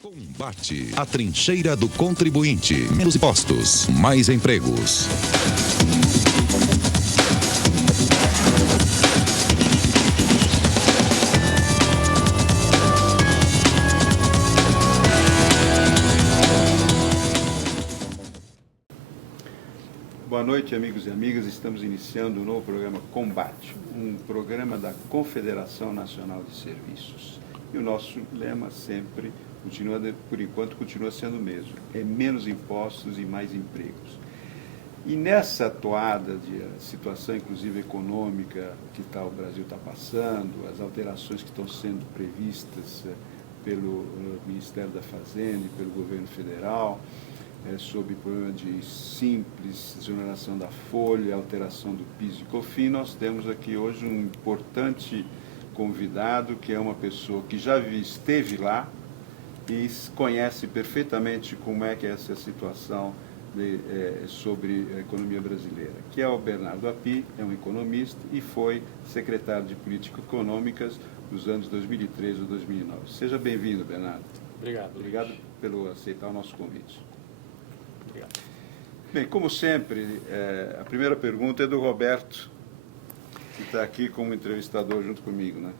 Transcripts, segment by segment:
Combate. A trincheira do contribuinte. Menos impostos, mais empregos. Boa noite, amigos e amigas. Estamos iniciando o novo programa Combate, um programa da Confederação Nacional de Serviços. E o nosso lema sempre, por enquanto, continua sendo o mesmo. É menos impostos e mais empregos. E nessa toada de situação, inclusive econômica, que o Brasil está passando, as alterações que estão sendo previstas pelo Ministério da Fazenda e pelo governo federal, sobre o problema de simples, desoneração da folha, alteração do PIS e COFINS, nós temos aqui hoje um importante convidado, que é uma pessoa que já esteve lá e conhece perfeitamente como é que é essa situação sobre a economia brasileira, que é o Bernardo Api, é um economista e foi secretário de Políticas Econômicas dos anos 2013 a 2009. Seja bem-vindo, Bernardo. Obrigado. Obrigado pelo aceitar o nosso convite. Obrigado. Bem, como sempre, a primeira pergunta é do Roberto, que está aqui como entrevistador junto comigo, né?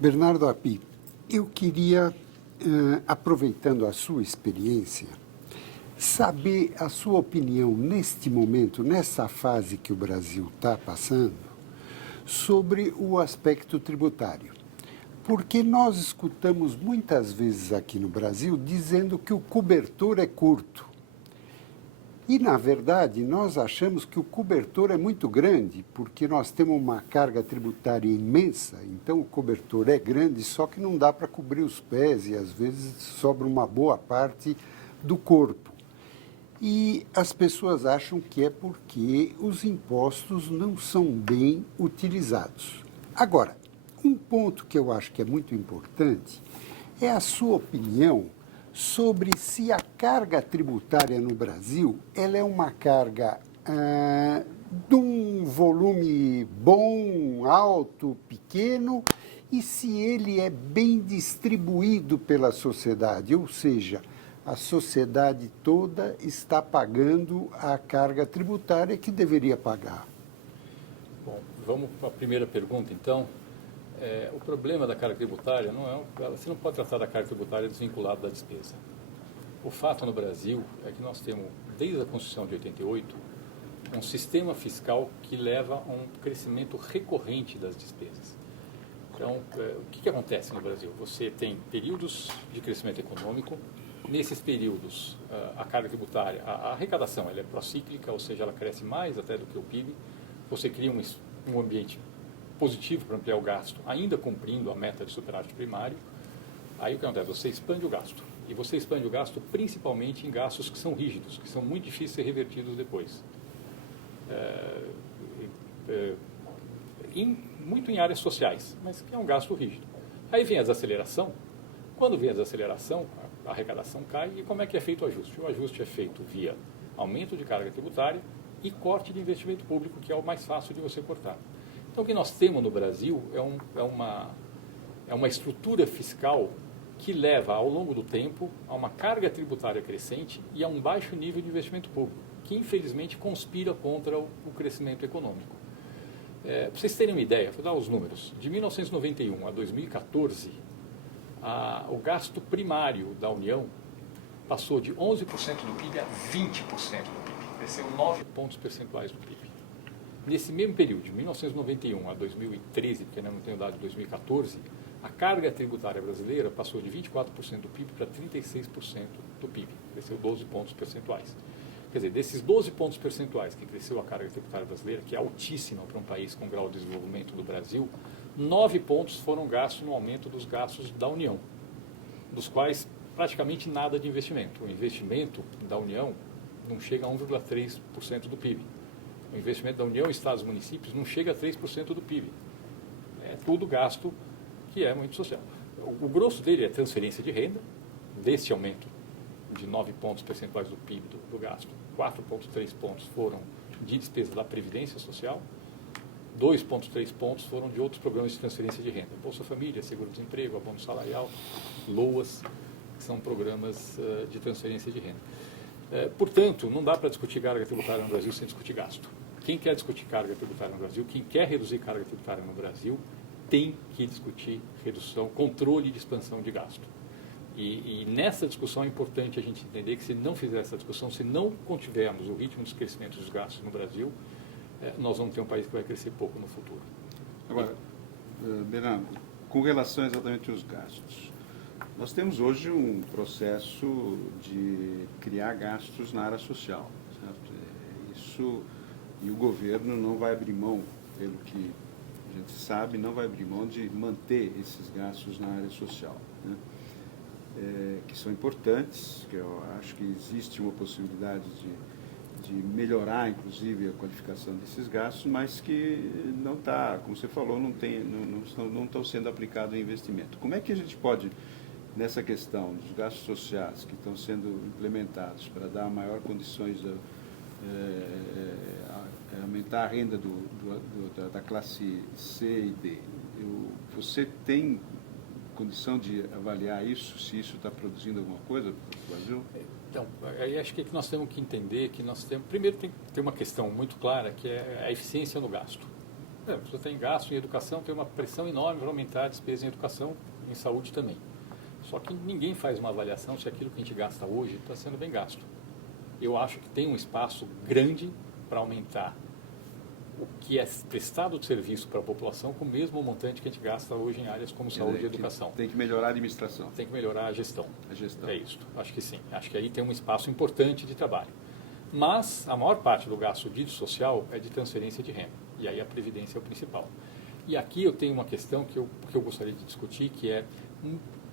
Bernardo Api, eu queria, aproveitando a sua experiência, saber a sua opinião neste momento, nessa fase que o Brasil está passando, sobre o aspecto tributário. Porque nós escutamos muitas vezes aqui no Brasil dizendo que o cobertor é curto. E, na verdade, nós achamos que o cobertor é muito grande, porque nós temos uma carga tributária imensa, então o cobertor é grande, só que não dá para cobrir os pés e, às vezes, sobra uma boa parte do corpo. E as pessoas acham que é porque os impostos não são bem utilizados. Agora, um ponto que eu acho que é muito importante é a sua opinião sobre se a carga tributária no Brasil ela é uma carga de um volume bom, alto, pequeno, e se ele é bem distribuído pela sociedade, ou seja, a sociedade toda está pagando a carga tributária que deveria pagar. Bom, vamos para a primeira pergunta, então. O problema da carga tributária você não pode tratar da carga tributária desvinculada da despesa. O fato no Brasil é que nós temos, desde a Constituição de 88, um sistema fiscal que leva a um crescimento recorrente das despesas. Então, o que acontece no Brasil? Você tem períodos de crescimento econômico. Nesses períodos, a carga tributária, a arrecadação, ela é procíclica, ou seja, ela cresce mais até do que o PIB. Você cria um ambiente positivo para ampliar o gasto, ainda cumprindo a meta de superávit primário. Aí o que acontece? Você expande o gasto. E você expande o gasto principalmente em gastos que são rígidos, que são muito difíceis de ser revertidos depois. Muito em áreas sociais, mas que é um gasto rígido. Aí vem a desaceleração. Quando vem a desaceleração, a arrecadação cai. E como é que é feito o ajuste? O ajuste é feito via aumento de carga tributária e corte de investimento público, que é o mais fácil de você cortar. Então, o que nós temos no Brasil é uma estrutura fiscal que leva, ao longo do tempo, a uma carga tributária crescente e a um baixo nível de investimento público, que, infelizmente, conspira contra o crescimento econômico. Para vocês terem uma ideia, vou dar os números. De 1991 a 2014, o gasto primário da União passou de 11% do PIB a 20% do PIB. Cresceu 9 pontos percentuais do PIB. Nesse mesmo período, de 1991 a 2013, porque ainda não tenho dado de 2014, a carga tributária brasileira passou de 24% do PIB para 36% do PIB. Cresceu 12 pontos percentuais. Quer dizer, desses 12 pontos percentuais que cresceu a carga tributária brasileira, que é altíssima para um país com grau de desenvolvimento do Brasil, 9 pontos foram gastos no aumento dos gastos da União, dos quais praticamente nada de investimento. O investimento da União não chega a 1,3% do PIB. O investimento da União, Estados e municípios, não chega a 3% do PIB. É tudo gasto que é muito social. O grosso dele é transferência de renda, deste aumento de 9 pontos percentuais do PIB do gasto, 4,3 pontos foram de despesa da Previdência Social, 2,3 pontos foram de outros programas de transferência de renda. Bolsa Família, Seguro-Desemprego, Abono Salarial, LOAS. que são programas de transferência de renda. Portanto, não dá para discutir carga tributária no Brasil sem discutir gasto. Quem quer discutir carga tributária no Brasil, quem quer reduzir carga tributária no Brasil, tem que discutir redução, controle de expansão de gasto. E nessa discussão é importante a gente entender que se não fizer essa discussão, se não contivermos o ritmo dos crescimentos dos gastos no Brasil, nós vamos ter um país que vai crescer pouco no futuro. Agora, Bernardo, com relação exatamente aos gastos, nós temos hoje um processo de criar gastos na área social, certo? Isso, e o governo não vai abrir mão, pelo que a gente sabe, não vai abrir mão de manter esses gastos na área social, né? Que são importantes, que eu acho que existe uma possibilidade de melhorar, inclusive, a qualificação desses gastos, mas que não está, como você falou, não estão sendo aplicados em investimento. Como é que a gente pode, nessa questão dos gastos sociais que estão sendo implementados para dar maior condições de aumentar a renda da classe C e D, você tem condição de avaliar isso, se isso está produzindo alguma coisa para o Brasil? Então, aí acho que nós temos que entender que primeiro tem que ter uma questão muito clara, que é a eficiência no gasto. Você tem gasto em educação, tem uma pressão enorme para aumentar a despesa em educação, em saúde também. Só que ninguém faz uma avaliação se aquilo que a gente gasta hoje está sendo bem gasto. Eu acho que tem um espaço grande para aumentar o que é prestado de serviço para a população com o mesmo montante que a gente gasta hoje em áreas como saúde e educação. Tem que melhorar a administração. Tem que melhorar a gestão. A gestão. É isso. Acho que sim. Acho que aí tem um espaço importante de trabalho. Mas a maior parte do gasto dito social é de transferência de renda. E aí a previdência é o principal. E aqui eu tenho uma questão que eu gostaria de discutir, que é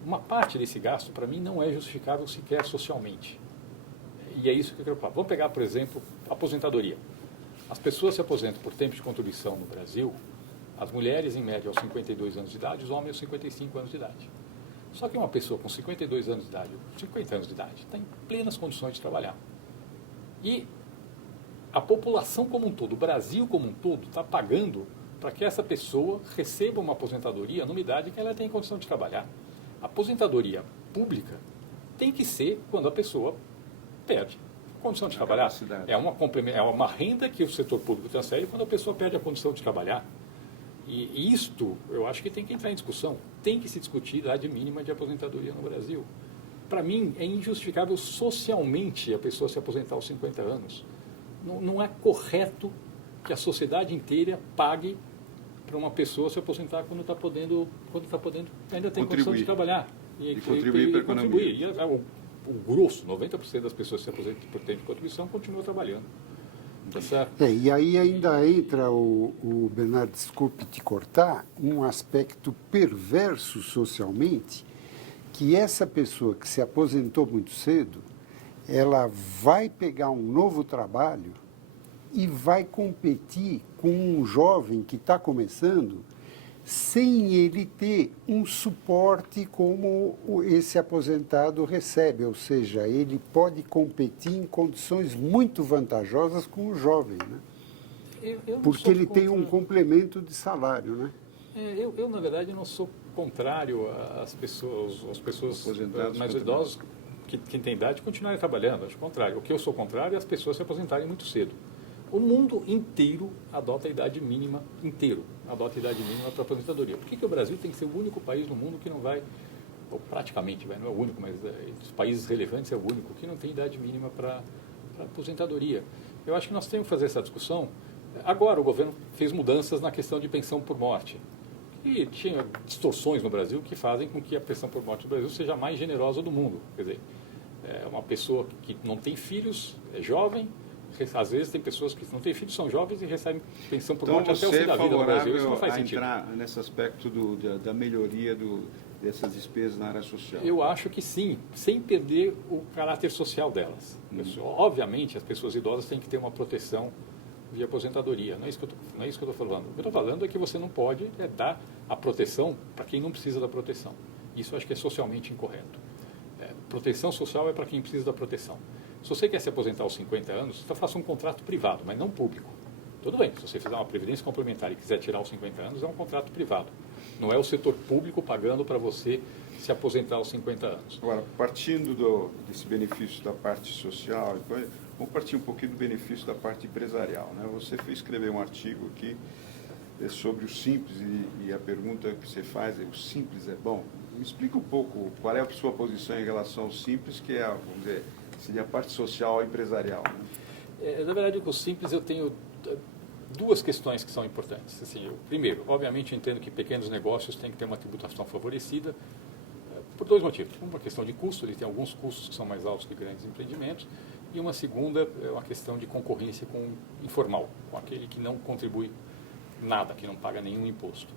uma parte desse gasto, para mim, não é justificável sequer socialmente. E é isso que eu quero falar. Vamos pegar, por exemplo, a aposentadoria. As pessoas se aposentam por tempo de contribuição no Brasil, as mulheres em média aos 52 anos de idade, os homens aos 55 anos de idade. Só que uma pessoa com 52 anos de idade, 50 anos de idade, está em plenas condições de trabalhar. E a população como um todo, o Brasil como um todo, está pagando para que essa pessoa receba uma aposentadoria numa idade que ela tem condição de trabalhar. A aposentadoria pública tem que ser quando a pessoa perde condição de trabalhar. É uma renda que o setor público transfere quando a pessoa perde a condição de trabalhar. E isto, eu acho que tem que entrar em discussão. Tem que se discutir a idade mínima de aposentadoria no Brasil. Para mim, é injustificável socialmente a pessoa se aposentar aos 50 anos. Não é correto que a sociedade inteira pague para uma pessoa se aposentar quando está podendo, ainda tem condição de trabalhar. E contribuir para a economia. O grosso, 90% das pessoas que se aposentam por tempo de contribuição continuam trabalhando. Tá certo? E aí ainda entra, o Bernardo, desculpe te cortar, um aspecto perverso socialmente, que essa pessoa que se aposentou muito cedo, ela vai pegar um novo trabalho e vai competir com um jovem que está começando sem ele ter um suporte como esse aposentado recebe, ou seja, ele pode competir em condições muito vantajosas com o jovem, né? Porque ele tem um complemento de salário, né? Eu, na verdade, não sou contrário às pessoas mais idosas que têm idade continuarem trabalhando, acho contrário. O que eu sou contrário é as pessoas se aposentarem muito cedo. O mundo inteiro adota a idade mínima, para a aposentadoria. Por que o Brasil tem que ser o único país no mundo que não vai, ou praticamente, não é o único, mas dos países relevantes é o único, que não tem idade mínima para aposentadoria? Eu acho que nós temos que fazer essa discussão. Agora o governo fez mudanças na questão de pensão por morte. E tinha distorções no Brasil que fazem com que a pensão por morte do Brasil seja a mais generosa do mundo. Quer dizer, uma pessoa que não tem filhos, é jovem. Às vezes tem pessoas que não têm filhos, são jovens e recebem pensão por morte até o fim da vida no Brasil. Isso não faz sentido. Entrar nesse aspecto da melhoria dessas despesas na área social? Eu acho que sim, sem perder o caráter social delas. Obviamente, as pessoas idosas têm que ter uma proteção de aposentadoria. Não é isso que eu estou falando. O que eu estou falando é que você não pode dar a proteção para quem não precisa da proteção. Isso eu acho que é socialmente incorreto. Proteção social é para quem precisa da proteção. Se você quer se aposentar aos 50 anos, você faça um contrato privado, mas não público. Tudo bem, se você fizer uma previdência complementar e quiser tirar aos 50 anos, é um contrato privado. Não é o setor público pagando para você se aposentar aos 50 anos. Agora, partindo desse benefício da parte social, vamos partir um pouquinho do benefício da parte empresarial, né? Você fez escrever um artigo aqui sobre o Simples e a pergunta que você faz é: o Simples é bom? Me explica um pouco qual é a sua posição em relação ao Simples, que é, vamos dizer, seria a parte social e empresarial, né? Na verdade, com o Simples eu tenho duas questões que são importantes. Assim, primeiro, obviamente, eu entendo que pequenos negócios têm que ter uma tributação favorecida por dois motivos. Uma questão de custo, ele tem alguns custos que são mais altos que grandes empreendimentos, e uma segunda é uma questão de concorrência com o informal, com aquele que não contribui nada, que não paga nenhum imposto.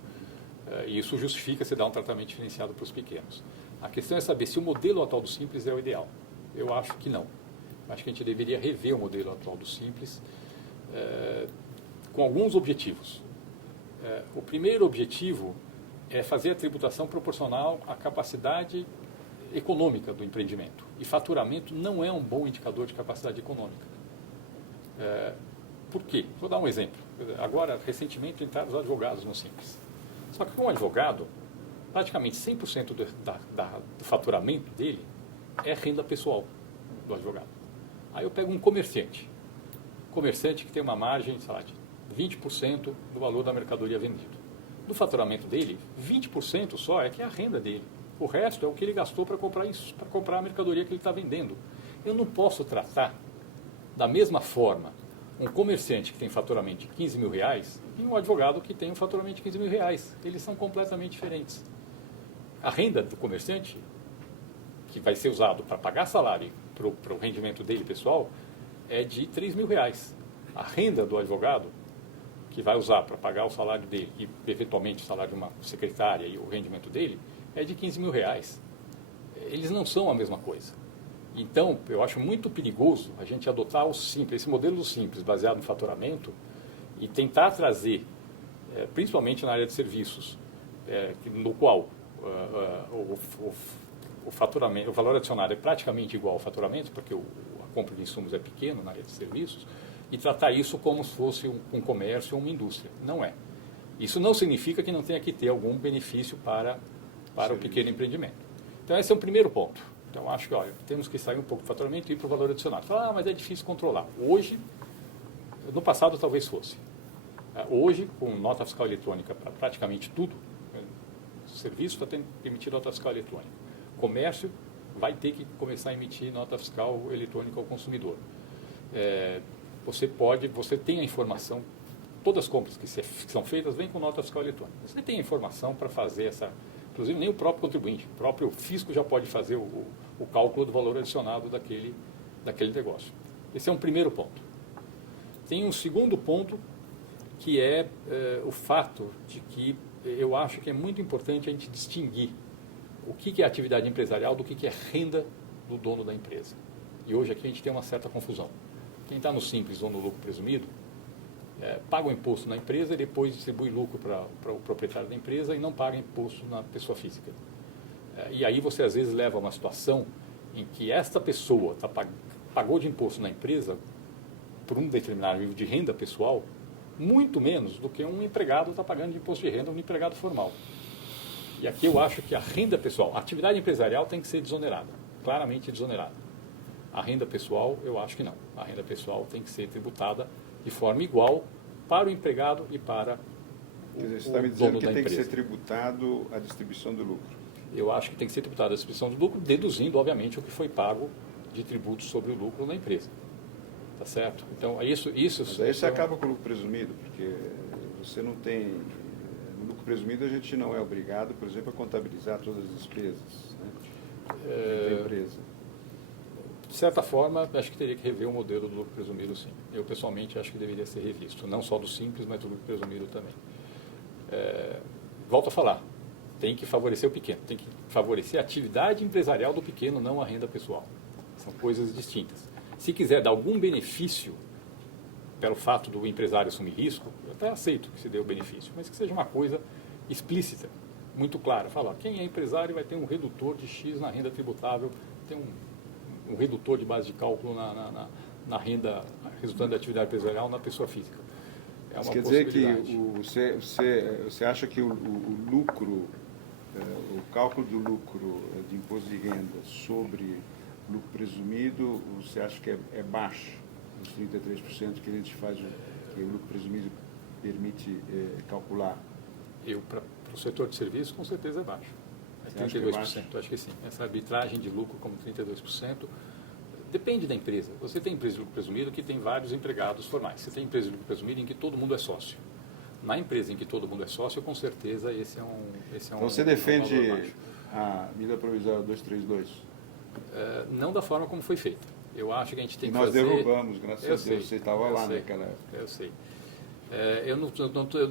E isso justifica se dar um tratamento diferenciado para os pequenos. A questão é saber se o modelo atual do Simples é o ideal. Eu acho que não. Acho que a gente deveria rever o modelo atual do Simples com alguns objetivos. O primeiro objetivo é fazer a tributação proporcional à capacidade econômica do empreendimento. E faturamento não é um bom indicador de capacidade econômica. Por quê? Vou dar um exemplo. Agora, recentemente, entraram os advogados no Simples. Só que um advogado, praticamente 100% do faturamento dele é renda pessoal do advogado. Aí eu pego um comerciante que tem uma margem, sei lá, de 20% do valor da mercadoria vendida. Do faturamento dele, 20% só é que é a renda dele. O resto é o que ele gastou para comprar isso, para comprar a mercadoria que ele está vendendo. Eu não posso tratar da mesma forma um comerciante que tem faturamento de 15 mil reais e um advogado que tem um faturamento de 15 mil reais. Eles são completamente diferentes. A renda do comerciante, que vai ser usado para pagar salário para o rendimento dele pessoal, é de 3 mil reais. A renda do advogado, que vai usar para pagar o salário dele e, eventualmente, o salário de uma secretária e o rendimento dele, é de 15 mil reais. Eles não são a mesma coisa. Então, eu acho muito perigoso a gente adotar o Simples, esse modelo do Simples, baseado no faturamento, e tentar trazer, principalmente na área de serviços, no qual o faturamento, o valor adicionado é praticamente igual ao faturamento, porque a compra de insumos é pequena na área de serviços, e tratar isso como se fosse um comércio ou uma indústria. Não é. Isso não significa que não tenha que ter algum benefício para o pequeno empreendimento. Então, esse é o primeiro ponto. Então, acho que, olha, temos que sair um pouco do faturamento e ir para o valor adicionado. Mas é difícil controlar. Hoje, no passado talvez fosse. Hoje, com nota fiscal eletrônica para praticamente tudo, o serviço está emitindo nota fiscal eletrônica. O comércio vai ter que começar a emitir nota fiscal eletrônica ao consumidor. Você tem a informação, todas as compras que são feitas vêm com nota fiscal eletrônica. Você tem a informação para fazer essa, inclusive nem o próprio contribuinte, o próprio fisco já pode fazer o cálculo do valor adicionado daquele negócio. Esse é um primeiro ponto. Tem um segundo ponto, que é o fato de que eu acho que é muito importante a gente distinguir o que é atividade empresarial do que é renda do dono da empresa. E hoje aqui a gente tem uma certa confusão. Quem está no Simples ou no lucro presumido, paga o imposto na empresa e depois distribui lucro para o proprietário da empresa e não paga imposto na pessoa física. E aí você às vezes leva a uma situação em que esta pessoa pagou de imposto na empresa por um determinado nível de renda pessoal, muito menos do que um empregado está pagando de imposto de renda, um empregado formal. E aqui eu acho que a renda pessoal, a atividade empresarial tem que ser desonerada, claramente desonerada. A renda pessoal, eu acho que não. A renda pessoal tem que ser tributada de forma igual para o empregado e para o dono da empresa. Você está me dizendo que tem que ser tributado a distribuição do lucro? Eu acho que tem que ser tributada a distribuição do lucro, deduzindo, obviamente, o que foi pago de tributos sobre o lucro na empresa. Tá certo? Então, isso... Mas aí você acaba com o lucro presumido, porque você não tem... No lucro presumido, a gente não é obrigado, por exemplo, a contabilizar todas as despesas, né, da empresa. De certa forma, acho que teria que rever o modelo do lucro presumido, sim. Eu, pessoalmente, acho que deveria ser revisto. Não só do Simples, mas do lucro presumido também. Volto a falar. Tem que favorecer o pequeno. Tem que favorecer a atividade empresarial do pequeno, não a renda pessoal. São coisas distintas. Se quiser dar algum benefício pelo fato do empresário assumir risco, eu até aceito que se dê o benefício, mas que seja uma coisa explícita, muito clara. Falar, quem é empresário vai ter um redutor de X na renda tributável, tem um redutor de base de cálculo na renda resultante da atividade empresarial na pessoa física. É Isso uma quer dizer que possibilidade. você acha que o lucro, o cálculo do lucro de imposto de renda sobre lucro presumido, você acha que é baixo, os 33% que a gente faz, que o lucro presumido permite calcular? Para o setor de serviços, com certeza é baixo. Você acha 32%, que é baixo? acho que sim. Essa arbitragem de lucro como 32%, depende da empresa. Você tem empresa de lucro presumido que tem vários empregados formais. Você tem empresa de lucro presumido em que todo mundo é sócio. Na empresa em que todo mundo é sócio, com certeza esse é um Então você defende a medida provisória 232? Não da forma como foi feita. Eu acho que a gente tem que nós fazer... derrubamos, graças a Deus, sei, você estava lá naquela época. Eu sei.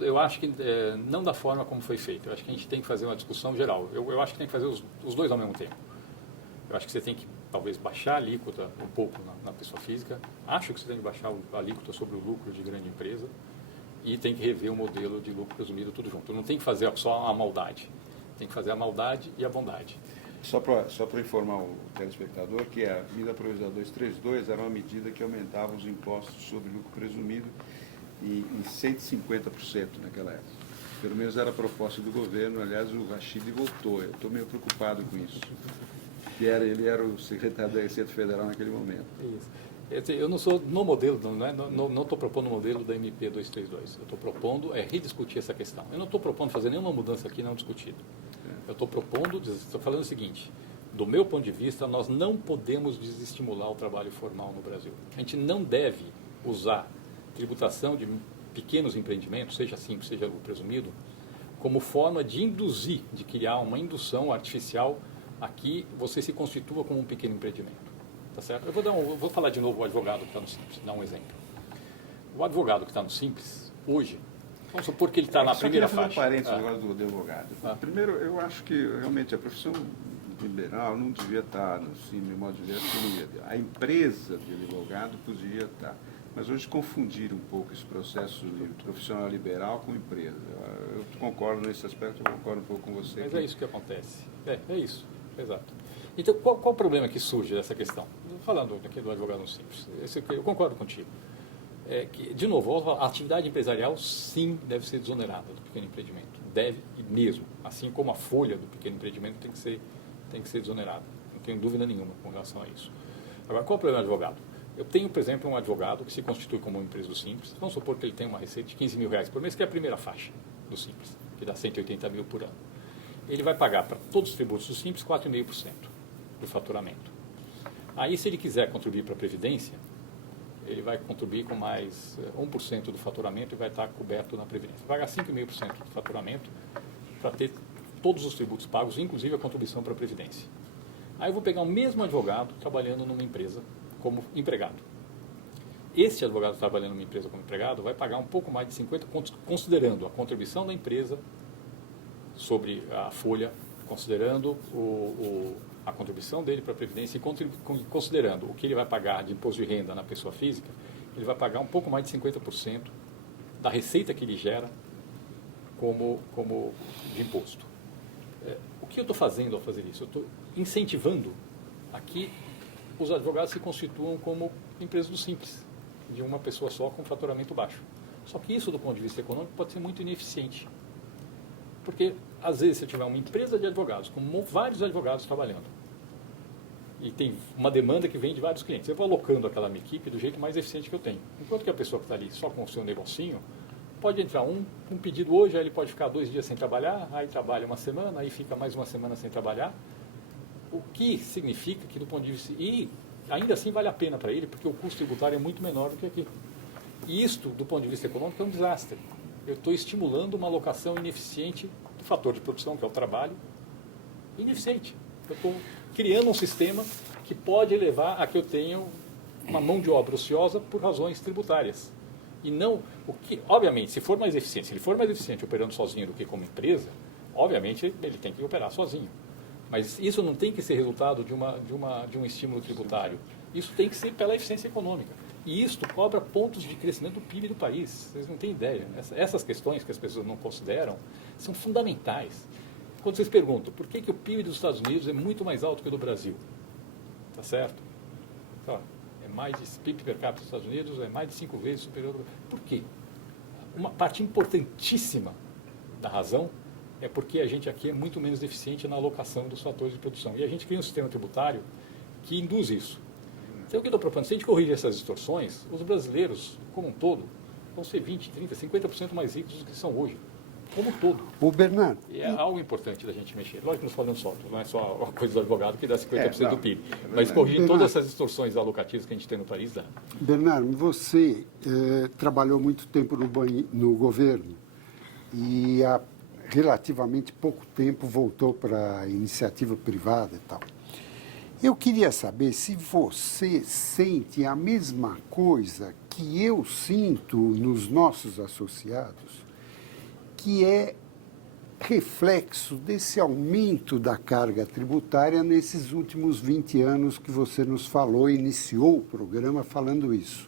Eu acho que não da forma como foi feito. Eu acho que a gente tem que fazer uma discussão geral. Eu acho que tem que fazer os dois ao mesmo tempo. Eu acho que você tem que, talvez, baixar a alíquota um pouco na pessoa física. Acho que você tem que baixar a alíquota sobre o lucro de grande empresa. E tem que rever o modelo de lucro presumido tudo junto. Não tem que fazer só a maldade. Tem que fazer a maldade e a bondade. Só para informar o telespectador que a medida provisória 232 era uma medida que aumentava os impostos sobre lucro presumido em 150% naquela época. Pelo menos era a proposta do governo. Aliás, o Rachid voltou. Eu estou meio preocupado com isso. Ele era o secretário da Receita Federal naquele momento. Isso. Eu não sou no modelo, não estou propondo o modelo da MP 232. Eu estou propondo rediscutir essa questão. Eu não estou propondo fazer nenhuma mudança aqui não discutida. Eu estou falando o seguinte: do meu ponto de vista, nós não podemos desestimular o trabalho formal no Brasil. A gente não deve usar tributação de pequenos empreendimentos, seja simples, seja lucro presumido, como forma de induzir, de criar uma indução artificial a que você se constitua como um pequeno empreendimento. Tá certo? Eu vou falar de novo o advogado que está no Simples, dar um exemplo. O advogado que está no Simples, hoje, vamos supor que ele está na primeira faixa. Só queria fazer um parênteses agora do advogado. Primeiro, eu acho que realmente a profissão liberal não devia estar, assim, no modo de ver, a empresa de advogado podia estar. Mas hoje confundiram um pouco esse processo de profissional liberal com empresa. Eu concordo nesse aspecto, eu concordo um pouco com você. Mas é isso que acontece. É isso, exato. Então, qual o problema que surge dessa questão? Falando aqui do advogado simples, eu concordo contigo. De novo, a atividade empresarial, sim, deve ser desonerada do pequeno empreendimento. Deve mesmo. Assim como a folha do pequeno empreendimento tem que ser desonerada. Não tenho dúvida nenhuma com relação a isso. Agora, qual o problema do advogado? Eu tenho, por exemplo, um advogado que se constitui como uma empresa do Simples. Vamos supor que ele tem uma receita de R$15 mil por mês, que é a primeira faixa do Simples, que dá 180 mil por ano. Ele vai pagar para todos os tributos do Simples 4,5% do faturamento. Aí, se ele quiser contribuir para a Previdência, ele vai contribuir com mais 1% do faturamento e vai estar coberto na Previdência. Vai pagar 5,5% do faturamento para ter todos os tributos pagos, inclusive a contribuição para a Previdência. Aí eu vou pegar o mesmo advogado trabalhando numa empresa como empregado. Esse advogado trabalhando numa empresa como empregado vai pagar um pouco mais de 50%, considerando a contribuição da empresa sobre a folha, considerando a contribuição dele para a Previdência e considerando o que ele vai pagar de imposto de renda na pessoa física, ele vai pagar um pouco mais de 50% da receita que ele gera como de imposto. O que eu estou fazendo ao fazer isso? Eu estou incentivando a que os advogados se constituam como empresas do Simples, de uma pessoa só com faturamento baixo. Só que isso, do ponto de vista econômico, pode ser muito ineficiente. Porque, às vezes, se eu tiver uma empresa de advogados, com vários advogados trabalhando, e tem uma demanda que vem de vários clientes, eu vou alocando aquela minha equipe do jeito mais eficiente que eu tenho. Enquanto que a pessoa que está ali só com o seu negocinho, pode entrar um pedido hoje, aí ele pode ficar 2 dias sem trabalhar, aí trabalha uma semana, aí fica mais uma semana sem trabalhar. O que significa que, do ponto de vista... E ainda assim vale a pena para ele, porque o custo tributário é muito menor do que aqui. E isto, do ponto de vista econômico, é um desastre. Eu estou estimulando uma alocação ineficiente do fator de produção, que é o trabalho, ineficiente. Eu estou criando um sistema que pode levar a que eu tenha uma mão de obra ociosa por razões tributárias. E não... obviamente, se ele for mais eficiente operando sozinho do que como empresa, obviamente ele tem que operar sozinho. Mas isso não tem que ser resultado de um estímulo tributário. Isso tem que ser pela eficiência econômica. E isto cobra pontos de crescimento do PIB do país. Vocês não têm ideia. Essas questões que as pessoas não consideram são fundamentais. Quando vocês perguntam por que o PIB dos Estados Unidos é muito mais alto que o do Brasil, tá certo? Então, PIB per capita dos Estados Unidos é mais de 5 vezes superior ao... Por quê? uma parte importantíssima da razão é porque a gente aqui é muito menos deficiente na alocação dos fatores de produção. E a gente cria um sistema tributário que induz isso. Então, o que eu estou propondo, se a gente corrigir essas distorções, os brasileiros, como um todo, vão ser 20%, 30%, 50% mais ricos do que são hoje. Como um todo. Ô, Bernardo. E é algo importante da gente mexer. Lógico que não falando só, não é só a coisa do advogado que dá 50% do PIB. Mas corrigir todas essas distorções alocativas que a gente tem no país dá. Bernardo, você trabalhou muito tempo no governo e há relativamente pouco tempo voltou para a iniciativa privada e tal. Eu queria saber se você sente a mesma coisa que eu sinto nos nossos associados, que é reflexo desse aumento da carga tributária nesses últimos 20 anos que você nos falou, iniciou o programa falando isso.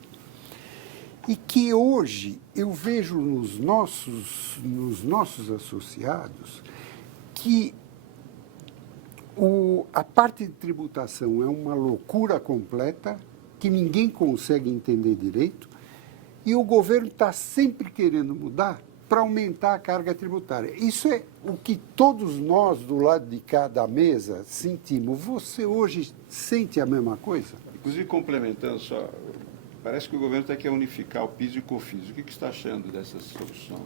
E que hoje eu vejo nos nossos associados que a parte de tributação é uma loucura completa, que ninguém consegue entender direito, e o governo está sempre querendo mudar para aumentar a carga tributária. Isso é o que todos nós do lado de cá da mesa sentimos. Você hoje sente a mesma coisa? Inclusive, complementando só, parece que o governo quer unificar o PIS e o COFINS. O que você está achando dessa solução?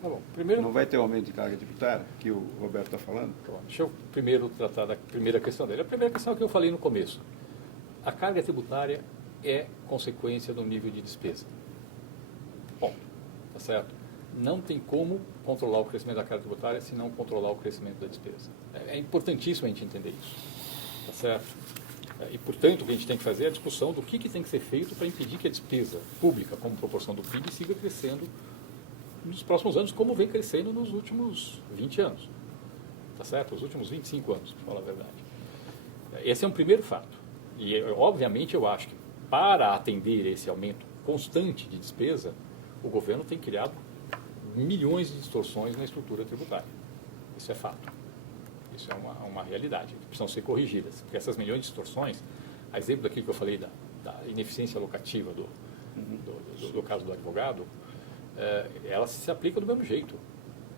Tá bom. Primeiro, não vai ter aumento de carga tributária, que o Roberto está falando? deixa eu primeiro tratar da primeira questão dele. A primeira questão é que eu falei no começo. A carga tributária é consequência do nível de despesa. Bom, tá certo? Não tem como controlar o crescimento da carga tributária se não controlar o crescimento da despesa. É importantíssimo a gente entender isso. Tá certo? E, portanto, o que a gente tem que fazer é a discussão do que tem que ser feito para impedir que a despesa pública, como proporção do PIB, siga crescendo nos próximos anos, como vem crescendo nos últimos 20 anos. Tá certo? Os últimos 25 anos, para falar a verdade. Esse é um primeiro fato. E, obviamente, eu acho que para atender esse aumento constante de despesa, o governo tem criado milhões de distorções na estrutura tributária. Isso é fato. Isso é uma realidade, que precisam ser corrigidas. Porque essas milhões de distorções, a exemplo daquilo que eu falei da ineficiência alocativa do caso do advogado, ela se aplica do mesmo jeito.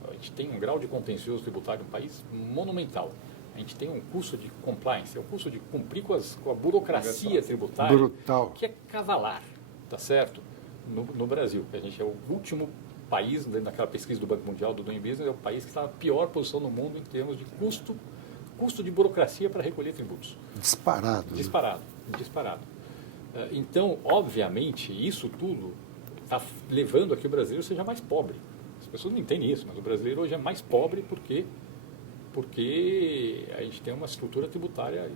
A gente tem um grau de contencioso tributário no país monumental. A gente tem um custo de compliance, é um custo de cumprir com a burocracia tributária, brutal, que é cavalar, tá certo? No Brasil, a gente é o último país, dentro daquela pesquisa do Banco Mundial, do Doing Business, é o país que está na pior posição no mundo em termos de custo de burocracia para recolher tributos. Disparado. Disparado. Então, obviamente, isso tudo está levando a que o brasileiro seja mais pobre. As pessoas não entendem isso, mas o brasileiro hoje é mais pobre porque a gente tem uma estrutura tributária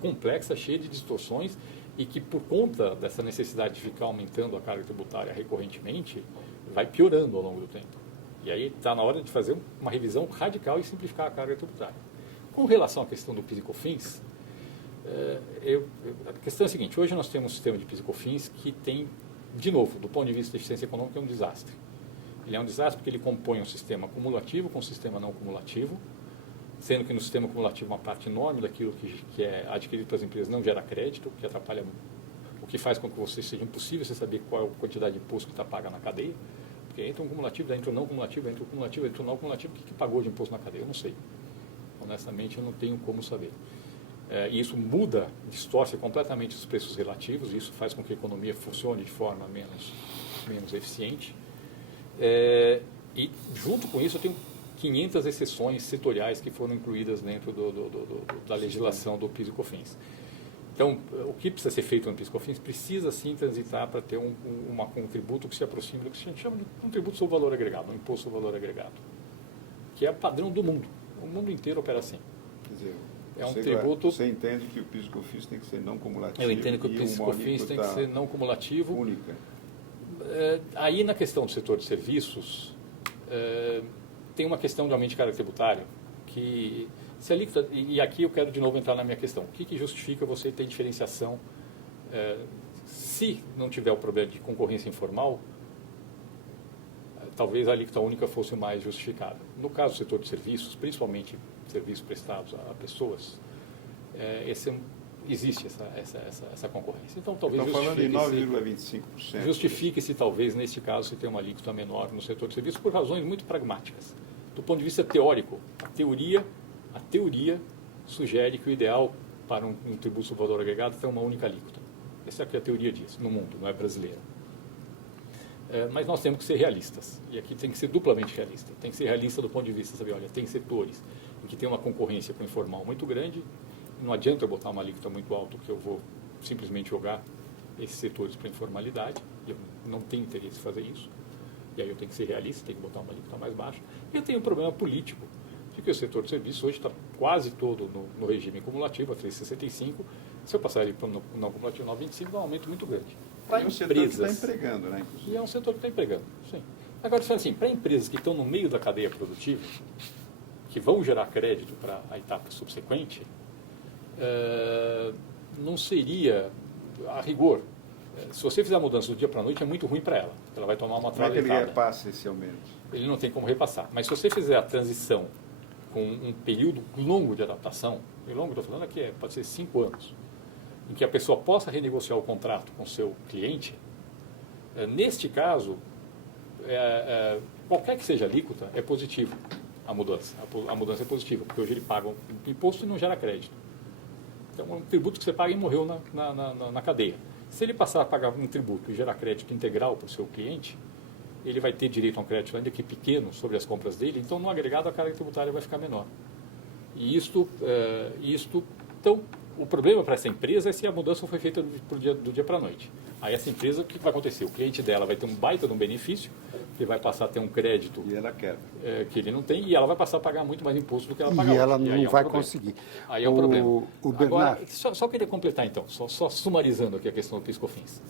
complexa, cheia de distorções, e que, por conta dessa necessidade de ficar aumentando a carga tributária recorrentemente, vai piorando ao longo do tempo. E aí está na hora de fazer uma revisão radical e simplificar a carga tributária. Com relação à questão do PIS e COFINS, a questão é a seguinte: hoje nós temos um sistema de PIS e COFINS que tem, de novo, do ponto de vista de eficiência econômica, é um desastre. Ele é um desastre porque ele compõe um sistema cumulativo com um sistema não cumulativo, sendo que no sistema cumulativo uma parte enorme daquilo que é adquirido pelas empresas não gera crédito, o que atrapalha, o que faz com que você seja impossível você saber qual é a quantidade de imposto que está paga na cadeia, porque entra um cumulativo, entra um não cumulativo, entra um cumulativo, entra um não cumulativo, o que pagou de imposto na cadeia? Eu não sei. Honestamente, eu não tenho como saber. E isso muda, distorce completamente os preços relativos, e isso faz com que a economia funcione de forma menos eficiente. E junto com isso eu tenho 500 exceções setoriais que foram incluídas dentro da legislação do PIS e COFINS. Então, o que precisa ser feito no PIS e COFINS precisa sim transitar para ter um tributo que se aproxime do que a gente chama de um tributo sobre valor agregado, um imposto sobre valor agregado, que é padrão do mundo. O mundo inteiro opera assim. Quer dizer, é um tributo. Você entende que o PIS e COFINS tem que ser não cumulativo? Eu entendo que o PIS e COFINS tem que ser não cumulativo. Única. Aí, na questão do setor de serviços, tem uma questão de aumento de carga tributária que se alíquota, e aqui eu quero de novo entrar na minha questão. O que justifica você ter diferenciação se não tiver o problema de concorrência informal? Talvez a alíquota única fosse o mais justificada. No caso do setor de serviços, principalmente serviços prestados a pessoas, esse é existe essa concorrência. Então, talvez Estão falando em 9,25%. Justifique-se, talvez, neste caso, se tem uma alíquota menor no setor de serviços por razões muito pragmáticas. Do ponto de vista teórico, a teoria sugere que o ideal para um tributo sobre valor agregado é ter uma única alíquota. Essa é o que a teoria diz, no mundo, não é brasileira. Mas nós temos que ser realistas, e aqui tem que ser duplamente realista. Tem que ser realista do ponto de vista, sabe, olha, tem setores em que tem uma concorrência com o informal muito grande, não adianta eu botar uma alíquota muito alta, que eu vou simplesmente jogar esses setores para a informalidade, e eu não tenho interesse em fazer isso, e aí eu tenho que ser realista, tenho que botar uma alíquota mais baixa. E eu tenho um problema político, de que o setor de serviços hoje está quase todo no regime cumulativo, a 3,65, se eu passar ele para o não cumulativo 9,25, dá um aumento muito grande. Para é um setor que está empregando, né? E é um setor que está empregando, sim. Agora, assim, para empresas que estão no meio da cadeia produtiva, que vão gerar crédito para a etapa subsequente, não seria, a rigor, se você fizer a mudança do dia para a noite, é muito ruim para ela. Ela vai tomar uma trava. Como é que ele repassa esse aumento? Ele não tem como repassar. Mas se você fizer a transição com um período longo de adaptação, e longo, estou falando aqui, pode ser 5 anos, em que a pessoa possa renegociar o contrato com o seu cliente, neste caso, qualquer que seja a alíquota, é positivo a mudança. A mudança é positiva, porque hoje ele paga um imposto e não gera crédito. Então, um tributo que você paga e morreu na cadeia. Se ele passar a pagar um tributo e gerar crédito integral para o seu cliente, ele vai ter direito a um crédito ainda que pequeno sobre as compras dele, então no agregado a carga tributária vai ficar menor. E então, o problema para essa empresa é se a mudança foi feita do dia para a noite. Aí essa empresa, o que vai acontecer? O cliente dela vai ter um baita de um benefício, que vai passar a ter um crédito e ela quer. Que ele não tem, e ela vai passar a pagar muito mais imposto do que ela paga. E ela não vai conseguir. Aí é o problema. O Bernardo... Agora, só queria completar então, só sumarizando aqui a questão do PIS/COFINS.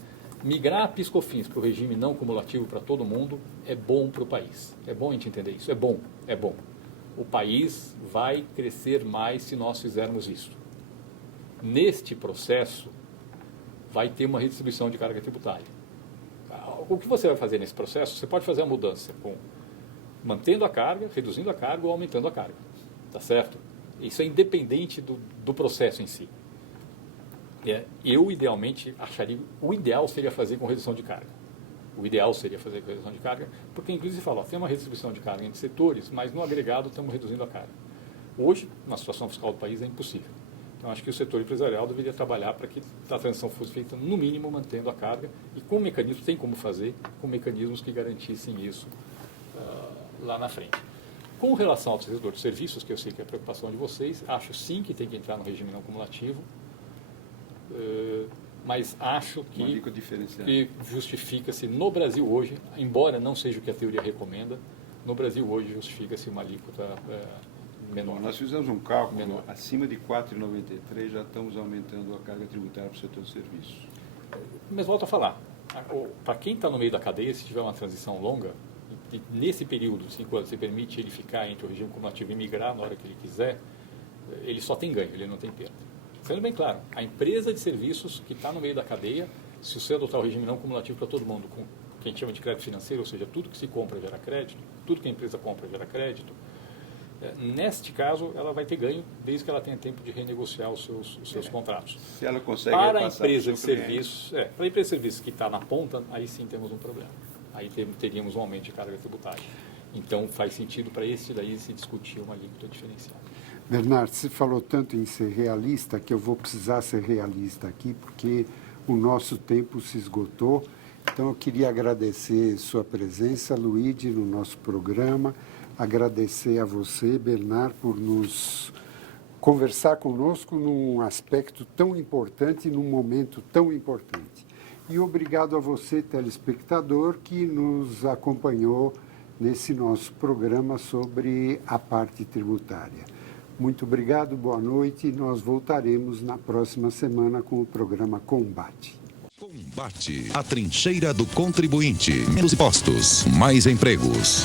Migrar a PIS/COFINS para o regime não cumulativo para todo mundo é bom para o país. É bom a gente entender isso. É bom. O país vai crescer mais se nós fizermos isso. Neste processo, vai ter uma redistribuição de carga tributária. O que você vai fazer nesse processo? Você pode fazer a mudança mantendo a carga, reduzindo a carga ou aumentando a carga. Tá certo? Isso é independente do processo em si. Eu, idealmente, o ideal seria fazer com redução de carga. O ideal seria fazer com redução de carga, porque, inclusive, fala, tem uma redistribuição de carga entre setores, mas no agregado estamos reduzindo a carga. Hoje, na situação fiscal do país, é impossível. Então, acho que o setor empresarial deveria trabalhar para que a transição fosse feita, no mínimo, mantendo a carga, e com mecanismos, tem como fazer, com mecanismos que garantissem isso lá na frente. Com relação ao setor de serviços, que eu sei que é a preocupação de vocês, acho sim que tem que entrar no regime não cumulativo, mas acho que justifica-se no Brasil hoje, embora não seja o que a teoria recomenda, no Brasil hoje justifica-se uma alíquota menor. Bom, nós fizemos um cálculo, acima de 4,93 já estamos aumentando a carga tributária para o setor de serviços. Mas volto a falar, para quem está no meio da cadeia, se tiver uma transição longa, e nesse período de 5 anos você permite ele ficar entre o regime cumulativo e migrar na hora que ele quiser, ele só tem ganho, ele não tem perda. Sendo bem claro, a empresa de serviços que está no meio da cadeia, se você adotar o regime não cumulativo para todo mundo, com o que a gente chama de crédito financeiro, ou seja, tudo que se compra gera crédito, tudo que a empresa compra gera crédito, neste caso, ela vai ter ganho desde que ela tenha tempo de renegociar os seus contratos. Se ela consegue para a empresa de serviços, para a empresa de serviços que está na ponta, aí sim temos um problema. Aí teríamos um aumento de carga tributária. Então, faz sentido para esse daí se discutir uma alíquota diferenciada. Bernardo, você falou tanto em ser realista que eu vou precisar ser realista aqui, porque o nosso tempo se esgotou. Então, eu queria agradecer sua presença, Luíde, no nosso programa. Agradecer a você, Bernardo, por nos conversar conosco num aspecto tão importante, num momento tão importante. E obrigado a você, telespectador, que nos acompanhou nesse nosso programa sobre a parte tributária. Muito obrigado, boa noite. Nós voltaremos na próxima semana com o programa Combate. Combate, a trincheira do contribuinte. Menos impostos, mais empregos.